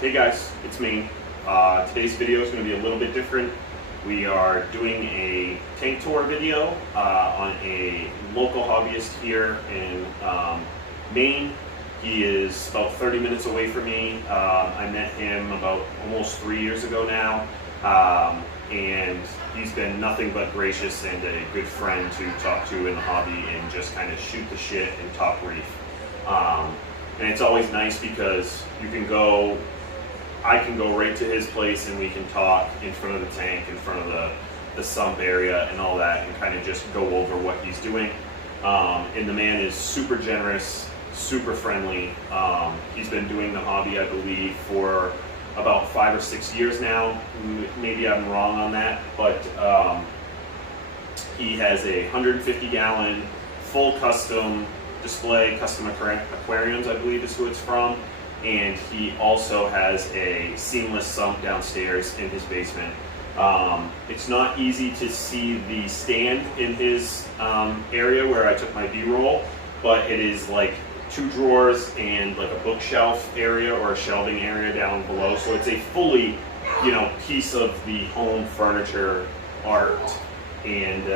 Hey guys, it's Maine. Today's video is going to be a little bit different. We are doing a tank tour video on a local hobbyist here in Maine. He is about 30 minutes away from me. I met him about almost 3 years ago now, and he's been nothing but gracious and a good friend to talk to in the hobby and just kind of shoot the shit and talk reef. And it's always nice because I can go right to his place and we can talk in front of the tank, in front of the sump area and all that, and kind of just go over what he's doing. And the man is super generous, super friendly. He's been doing the hobby, I believe, for about 5 or 6 years now. Maybe I'm wrong on that, but he has a 150-gallon full custom display, custom aquariums, I believe is who it's from. And he also has a seamless sump downstairs in his basement. It's not easy to see the stand in his area where I took my B-roll, but it is like 2 drawers and like a bookshelf area or a shelving area down below. So it's a fully, piece of the home furniture art. And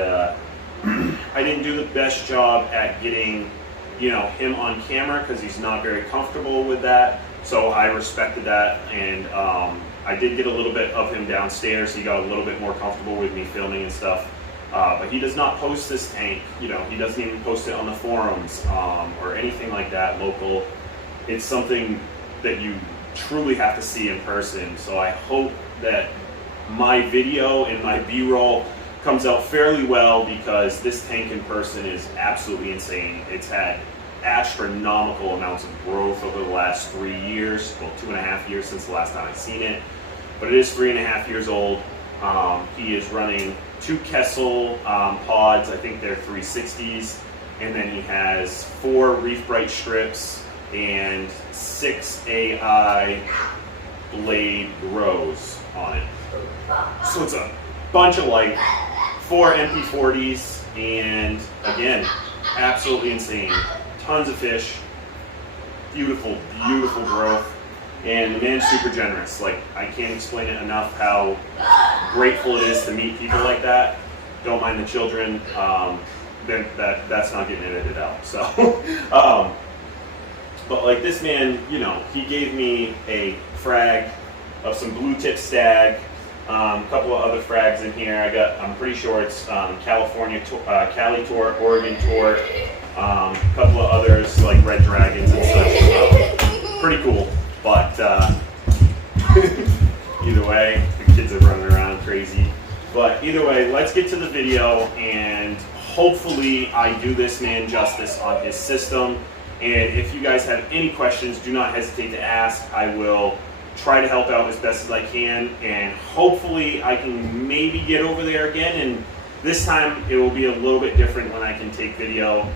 I didn't do the best job at getting him on camera because he's not very comfortable with that. So I respected that, and I did get a little bit of him downstairs. He got a little bit more comfortable with me filming and stuff. But he does not post this tank. He doesn't even post it on the forums or anything like that local. It's something that you truly have to see in person. So I hope that my video and my B-roll comes out fairly well, because this tank in person is absolutely insane. It's had astronomical amounts of growth over the last 3 years, well, 2.5 years since the last time I seen it, but it is 3.5 years old. He is running 2 Kessel pods, I think they're 360s, and then he has 4 reef brite strips and 6 AI blade rows on it. So it's a bunch of light, 4 MP40s, and again, absolutely insane. Tons of fish, beautiful, beautiful growth, and the man's super generous. Like, I can't explain it enough how grateful it is to meet people like that. Don't mind the children, that's not getting edited out. So, but like this man, he gave me a frag of some blue tip stag. A couple of other frags in here. I'm pretty sure it's California, Cali Tour, Oregon Tour, a couple of others like red dragons and such. Pretty cool. But either way, the kids are running around crazy. But either way, let's get to the video, and hopefully I do this man justice on his system. And if you guys have any questions, do not hesitate to ask. I will try to help out as best as I can, and hopefully I can maybe get over there again, and this time it will be a little bit different when I can take video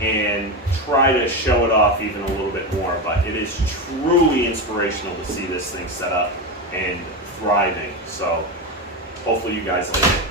and try to show it off even a little bit more. But it is truly inspirational to see this thing set up and thriving, so hopefully you guys like it.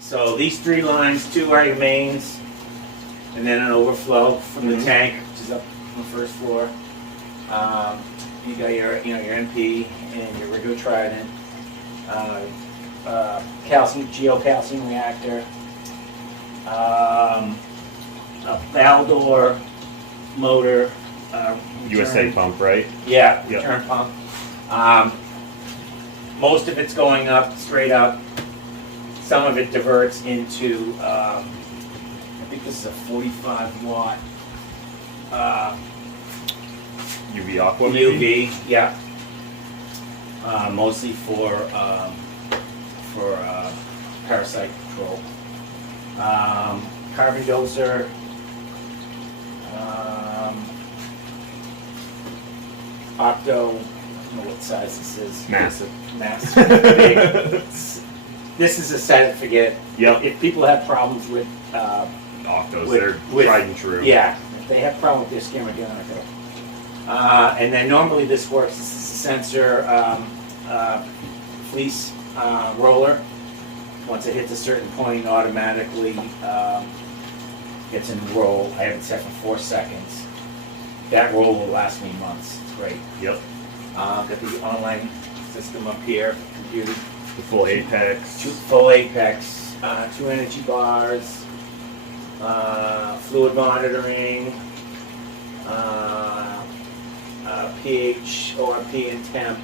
So these 3 lines, 2 are your mains, and then an overflow from the tank, which is up on the first floor. You got your, your MP and your regular trident, calcium, geocalcium reactor, a Baldor motor. USA pump, right? Yeah, Yep. return pump. Most of it's going up, straight up. Some of it diverts into, I think this is a 45 watt UV aqua, maybe? UV, yeah. Mostly for parasite control. Carbon doser. Octo, I don't know what size this is. Massive. Massive. Big. This is a set and forget. Yep. If people have problems with Octos, with- they're with- tried and true. yeah, if they have problem with their skimmer, get on Octo. And then normally this works. This is a sensor fleece roller. Once it hits a certain point, automatically gets in the roll. I have it set for 4 seconds. That roll will last me months. It's great. Yep. Got the online system up here, computer. The full Apex. Full Apex, 2 energy bars, fluid monitoring, pH, ORP and temp,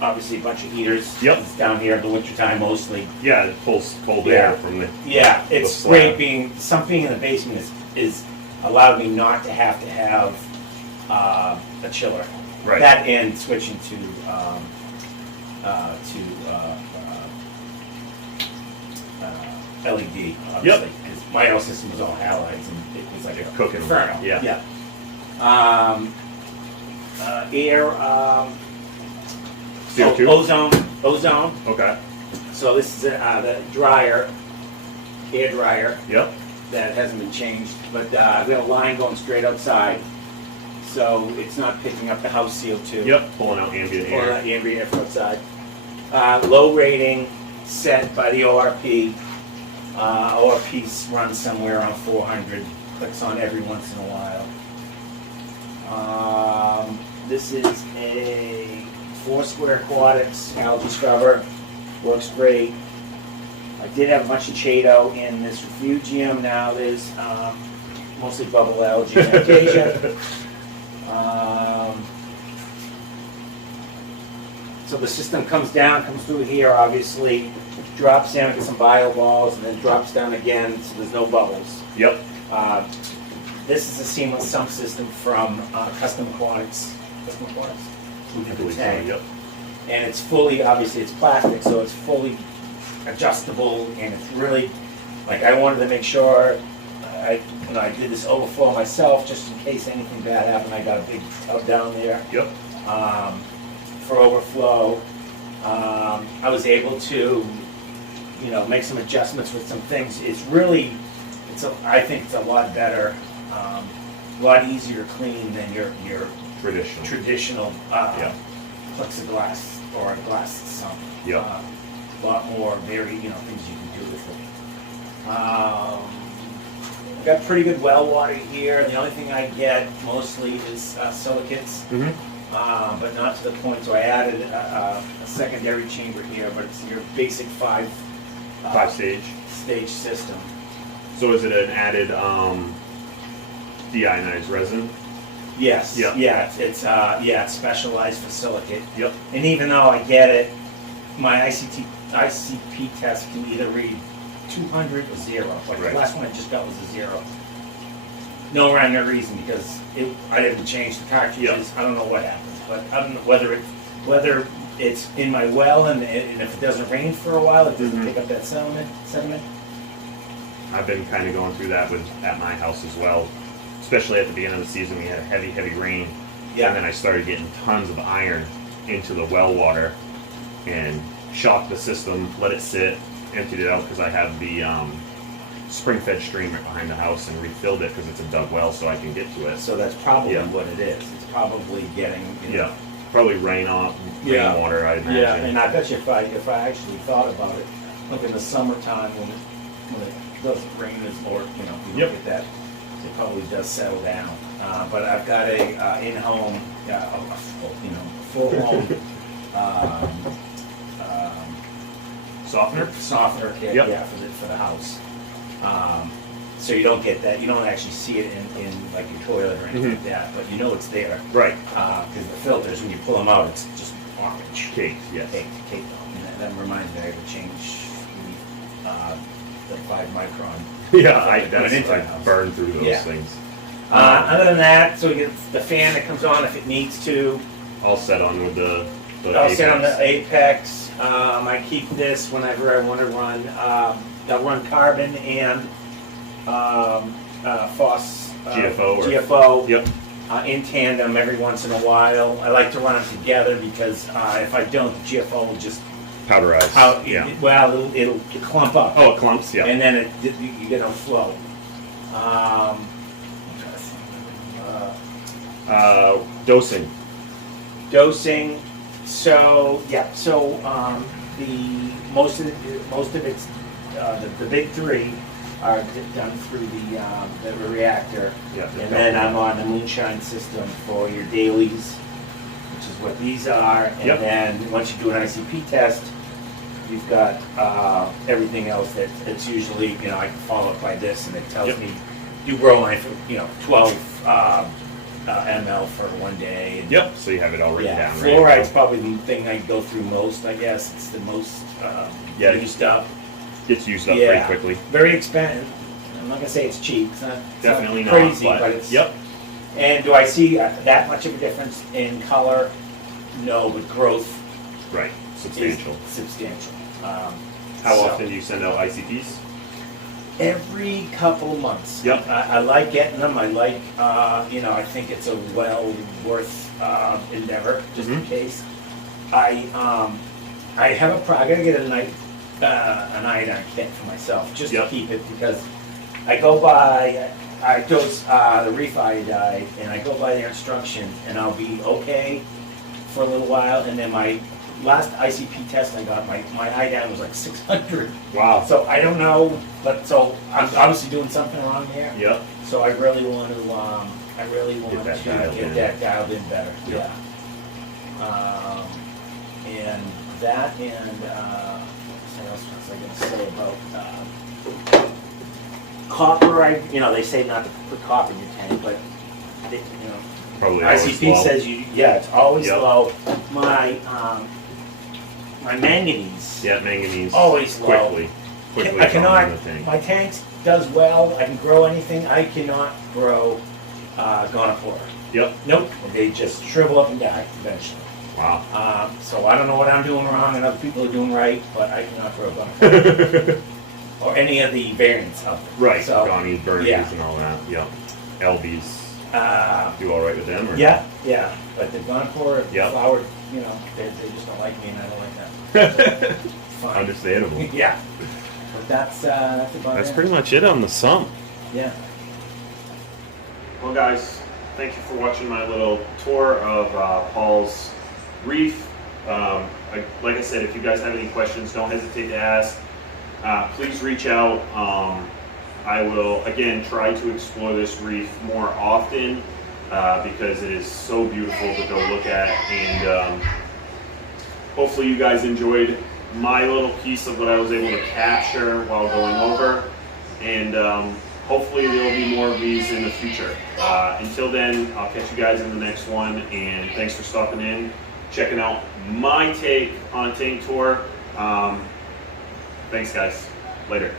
obviously a bunch of heaters. Yep. It's down here in the wintertime mostly. Yeah, it pulls cold Yeah. air from the. Yeah, it's The great slab. something in the basement is allowed me not to have a chiller. Right. That and switching to LED, obviously, because my old system was all halides and it was like a Cooking them, inferno. yeah. Air, CO2? ozone. Okay. So this is the dryer, air dryer Yep. that hasn't been changed, but we have a line going straight outside, so it's not picking up the house CO2. Yep. Pulling out ambient Or air. ambient air from outside. Low rating set by the ORP. ORP runs somewhere around 400. Clicks on every once in a while. This is a 4-square aquatics algae scrubber. Works great. I did have a bunch of Chaeto in this refugium. Now there's mostly bubble algae and acacia. So the system comes down, comes through here, obviously, drops down, gets some bio balls, and then drops down again, so there's no bubbles. Yep. This is a seamless sump system from Custom Aquatics. Custom Aquatics? I believe so, Tank. yep. And it's fully, obviously it's plastic, so it's fully adjustable, and it's really Like I wanted to make sure I did this overflow myself just in case anything bad happened. I got a big tub down there. Yep. For overflow. I was able to, make some adjustments with some things. It's really, I think it's a lot better, a lot easier to clean than your traditional plexiglass or a glass sump. Yep. A lot more things you can do with it. I've got pretty good well water here. The only thing I get mostly is silicates. But not to the point, so I added a secondary chamber here, but it's your basic five-stage system. So is it an added deionized resin? Yes. Yep. Yeah. It's specialized for silicate. Yep. And even though I get it, my ICP test can either read 200 or 0. Like Right. the last one I just got was a 0. No rhyme, no reason, because I didn't change the cartridges. Yep. I don't know what happens, but I don't know whether it's in my well and if it doesn't rain for a while, it doesn't pick up that sediment. I've been kind of going through that at my house as well. Especially at the beginning of the season, we had a heavy rain. Yeah. And then I started getting tons of iron into the well water and shocked the system, let it sit, emptied it out because I have the spring-fed stream right behind the house and refilled it because it's a dug well so I can get to it. So that's probably Yeah. what it is. It's probably getting Probably rainwater, I imagine. Yeah, and I bet you if I actually thought about it, like in the summertime when it doesn't rain as more, you Yep. look at that, it probably does settle down. But I've got a in-home, full-home softener kit, Yep. for the house. So you don't get that. You don't actually see it in like your toilet or anything like that, but it's there. Right. Because the filters, when you pull them out, it's just orange. Cake, yes. Cake. And that reminds me, I have to change the 5 micron. Yeah, I I burn through those things. Other than that, so we get the fan that comes on if it needs to. All set on with the I'll set on Apex. the Apex. I keep this whenever I want to run. I'll run carbon and GFO. Yep. In tandem every once in a while. I like to run them together because if I don't, the GFO will just Powderized. it'll clump up. Oh, it clumps, yeah. And then you get a flow. Dosing. Dosing. So the most of it's the big 3 are done through the reactor, and then I'm on the moonshine system for your dailies, which is what these are. And then once you do an ICP test, you've got everything else that it's usually I can follow up by this, and it tells me do bromine for 12 ml for one day. And So you have it all written down. Fluoride's probably the thing I go through most. I guess it's the most used up. Gets used up pretty quickly. Very expensive. I'm not gonna say it's cheap. It's not Definitely not crazy, but it's. Yep. And do I see that much of a difference in color? No, but growth Right. Substantial. is substantial. How often do you send out ICPs? Every couple months. Yep. I like getting them. I like, I think it's a well worth endeavor, just in case. I have I gotta get an iodine kit for myself, just to keep it, because I go by, I dose the reef iodide, and I go by their instructions, and I'll be okay for a little while, and then my last ICP test I got, my iodine was like 600. Wow. So I don't know, but so I'm obviously doing something wrong there. Yep. So I really want to, get that dialed in better. Yep. Yeah. And that, and what else was I going to say about copper? They say not to put copper in your tank, but Probably always ICP low. says it's always low. My manganese. Yeah, manganese. Always low. Quickly I cannot. in the tank. My tank does well. I can grow anything. I cannot grow gonophora. Yep. Nope. They just shrivel up and die eventually. Wow. So I don't know what I'm doing wrong and other people are doing right, but I cannot grow gonophora. or any of the variants of them. Right, So, Donnies, Bernies, yeah. and all that. Yeah. Albies, uh, do all right with them? Or? yeah, yeah, but they've gone for it. Yeah. Flowered, you know, they just don't like me, and I don't like them. Fine. Understandable. Yeah, but that's about That's it. pretty much it on the sump. Yeah. Well, guys, thank you for watching my little tour of Paul's reef. Like I said, if you guys have any questions, don't hesitate to ask. Please reach out. I will, again, try to explore this reef more often because it is so beautiful to go look at. And hopefully you guys enjoyed my little piece of what I was able to capture while going over. And hopefully there will be more of these in the future. Until then, I'll catch you guys in the next one. And thanks for stopping in, checking out my take on tank tour. Thanks, guys. Later.